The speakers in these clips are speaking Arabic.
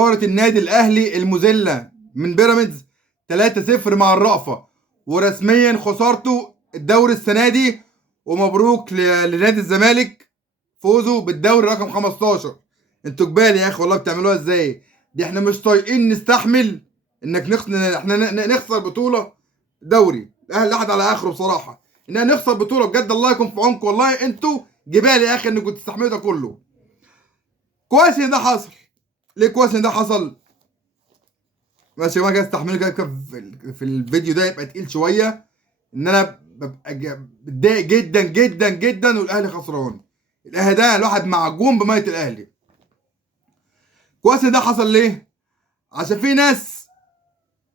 خسارة النادي الأهلي المذلة من بيراميدز 3-0 مع الرأفة، ورسميا خسارته الدوري السنة دي. ومبروك لنادي الزمالك فوزه بالدوري رقم 15. انتوا جبال يا اخي والله، بتعملوها ازاي؟ دي احنا مش طايقين نستحمل احنا نخسر بطولة دوري. الاهلي لحد على اخره بصراحة، اننا نخسر بطولة بجد. الله يكون في عونكم والله، انتوا جبال يا اخي انكم تستحملوا ده كله. كويس ان ده حصل. ليه كويس ان ده حصل؟ بس يا جماعه كده استحملوا كده في الفيديو ده يبقى تقيل شويه، ان انا ببقى متضايق جدا جدا جدا والاهلي خسران. الاهلي ده الواحد معجون بميه الاهلي. كويس ان ده حصل. ليه؟ عشان في ناس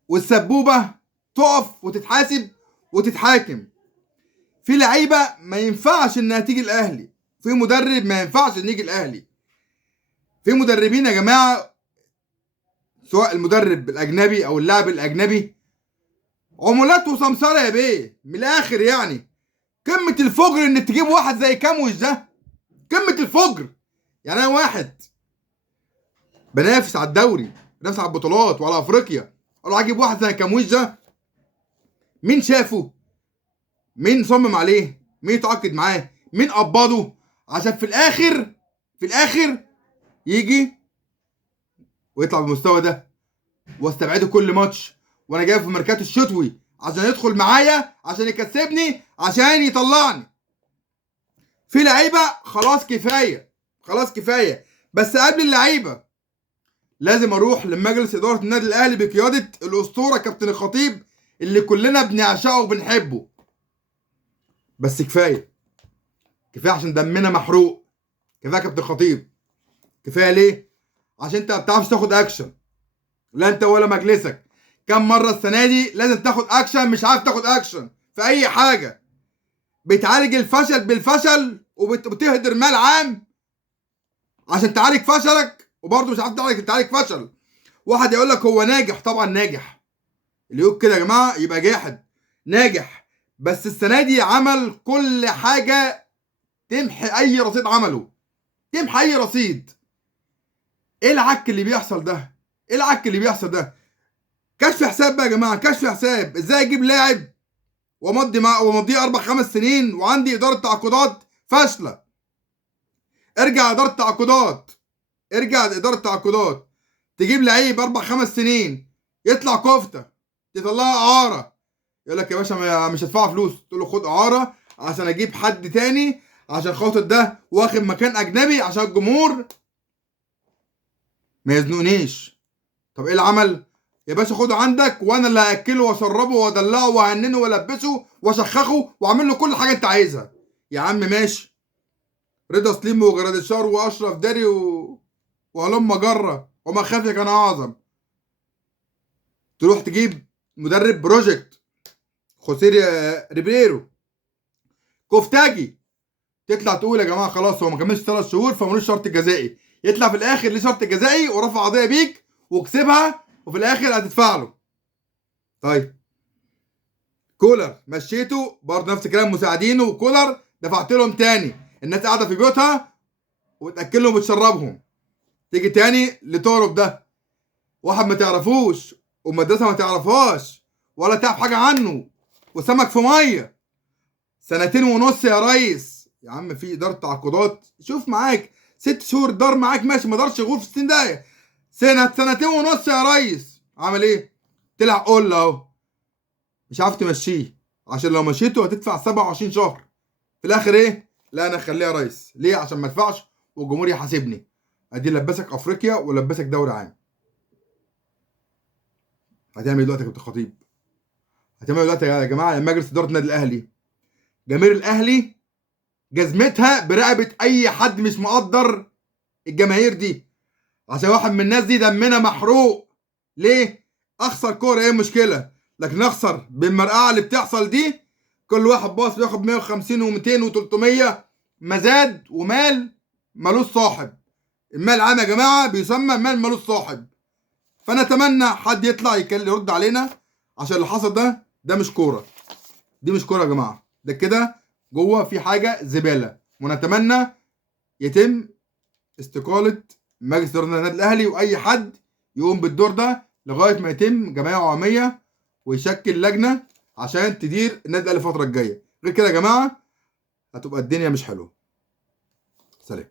والسبوبه تقف وتتحاسب وتتحاكم. في لعيبه ما ينفعش انها تيجي الاهلي، في مدرب ما ينفعش انه يجي الاهلي. في مدربين يا جماعه، سواء المدرب الاجنبي او اللاعب الاجنبي، عمولات وسمسره يا بيه، من الاخر يعني. قمه الفجر انك تجيب واحد زي كاموش ده، قمه الفجر. يعني انا واحد بنافس على الدوري، بنافس على البطولات وعلى افريقيا، اروح اجيب واحد زي كاموش ده؟ مين شافه؟ مين صمم عليه؟ مين يتعاقد معاه؟ مين قبضه؟ عشان في الاخر يجي ويطلع بالمستوى ده، واستبعده كل ماتش، وانا جايبه في الميركاتو الشتوي عشان يدخل معايا، عشان يكسبني، عشان يطلعني. في لعيبه خلاص كفايه، خلاص كفايه. بس قبل اللعيبه لازم اروح لمجلس اداره النادي الاهلي بقياده الاسطوره كابتن الخطيب، اللي كلنا بنعشقه وبنحبه. بس كفايه، كفايه عشان دمنا محروق. كفايه يا كابتن الخطيب، كفايه. ليه؟ عشان انت ما بتعرفش تاخد اكشن، لا انت ولا مجلسك. كم مره السنه دي لازم تاخد اكشن، مش عارف تاخد اكشن في اي حاجه. بتعالج الفشل بالفشل وبتهدر مال عام عشان تعالج فشلك، وبرضه مش عارف تعالج فشل. واحد يقول لك هو ناجح، طبعا ناجح. اللي يقول كده يا جماعه يبقى جاحد. ناجح، بس السنه دي عمل كل حاجه تمحي اي رصيد عمله، تمحي اي رصيد. ايه العك اللي بيحصل ده؟ ايه العك اللي بيحصل ده؟ كشف حساب بقى يا جماعه، كشف حساب. ازاي اجيب لاعب وامضيه 4 5 سنين وعندي اداره تعاقدات فاشله؟ ارجع اداره تعاقدات، ارجع لاداره تعاقدات. تجيب لعيب 4 5 سنين يطلع كفته، تطلعها اعاره. يقول لك يا باشا مش هدفع فلوس. تقول له خد اعاره عشان اجيب حد تاني، عشان خاطر ده واخد مكان اجنبي، عشان الجمهور ما يزنقنيش. طب ايه العمل؟ يا باشا خده عندك وانا اللي هاكله واشربه وادلعه واهننه والبسه واشخخه واعمل له كل حاجه انت عايزها. يا عم ماشي. رضا سليم وجراديشار واشرف داري وهلم جره وما خافك انا اعظم. تروح تجيب مدرب بروجكت خوسيه ريبيرو كفتاجي، تطلع تقول يا جماعه خلاص هو ما كملش 3 شهور فمالوش شرط جزائي. يطلع في الاخر ليه شرط جزائي ورفع قضيه بيك وكسبها، وفي الاخر هتدفع له. طيب كولر مشيته برضه نفس الكلام، مساعدينه وكولر دفعت لهم تاني. الناس قاعده في بيوتها وتاكلهم وتشربهم. تيجي تاني لتورب ده، واحد ما تعرفوش ومدرسه ما تعرفهاش ولا تعرف حاجه عنه، وسمك في ميه. 2 سنين ونص يا ريس. يا عم في اداره تعاقدات، شوف معاك 6 شهور دار معاك ماشي، ما دارش غور في السن ده. 2 سنين ونص يا ريس. عمل ايه؟ طلع قول اهو مش عارف تمشيه، عشان لو مشيته هتدفع 27 شهر. في الاخر ايه؟ لا انا اخليها يا ريس. ليه؟ عشان ما ادفعش والجمهور يحاسبني. ادي لبسك افريقيا ولبسك دوري عام. هتعمل ايه دلوقتي يا كابتن خطيب؟ هتعمل ايه دلوقتي يا جماعه؟ مجلس اداره النادي الاهلي، جماهير الاهلي جزمتها برقبه اي حد مش مقدر الجماهير دي، عشان واحد من الناس دي دمنا محروق. ليه؟ اخسر كوره ايه المشكله؟ لكن اخسر بالمرقعه اللي بتحصل دي. كل واحد باص بياخد 150 و200 و300 مزاد ومال ملوش صاحب. المال عام يا جماعه بيسمى مال ملوش صاحب. فانا اتمنى حد يطلع يرد علينا، عشان اللي حصل ده مش كوره. دي مش كوره يا جماعه، ده كده جوه في حاجه زباله. ونتمنى يتم استقاله مجلس اداره النادي الاهلي، واي حد يقوم بالدور ده لغايه ما يتم جمعيه عموميه ويشكل لجنه عشان تدير النادي الاهلي الفتره الجايه. غير كده يا جماعه هتبقى الدنيا مش حلوه. سلام.